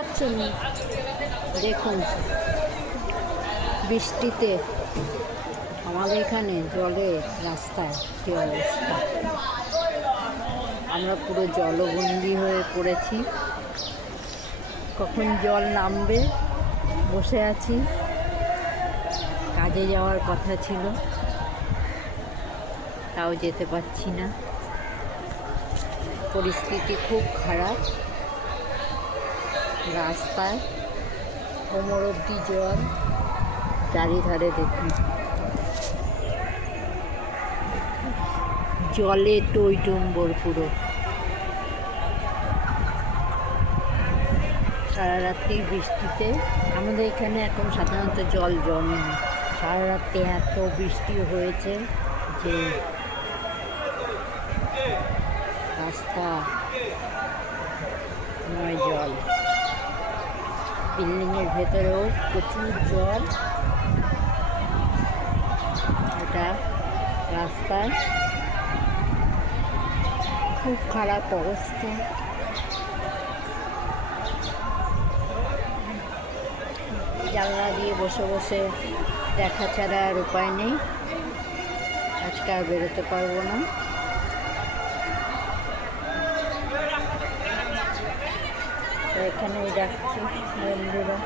পাচ্ছেন দেখুন, বৃষ্টিতে আমাদের এখানে জলে রাস্তায় কী অবস্থা। আমরা পুরো জলবন্দী হয়ে পড়েছি। কখন জল নামবে বসে আছি। কাজে যাওয়ার কথা ছিল, তাও যেতে পারছি না। পরিস্থিতি খুব খারাপ। রাস্তায় কোমর অবধি জল, চারিধারে দেখুন জলে টইটুম্বর পুরো। সারা রাত্রি বৃষ্টিতে আমাদের এখানে এখন সাধারণত জল জমেনি। সারা রাত্রে এত বৃষ্টি হয়েছে যে রাস্তা নয় জল। বিল্ডিংয়ের ভেতরেও প্রচুর জল। এটা রাস্তায় খুব খারাপ অবস্থা। জানলা দিয়ে বসে বসে দেখা ছাড়া আর উপায় নেই। আজকে আর বেরোতে পারবো না। এখানেই রাখছি বন্ধুরা।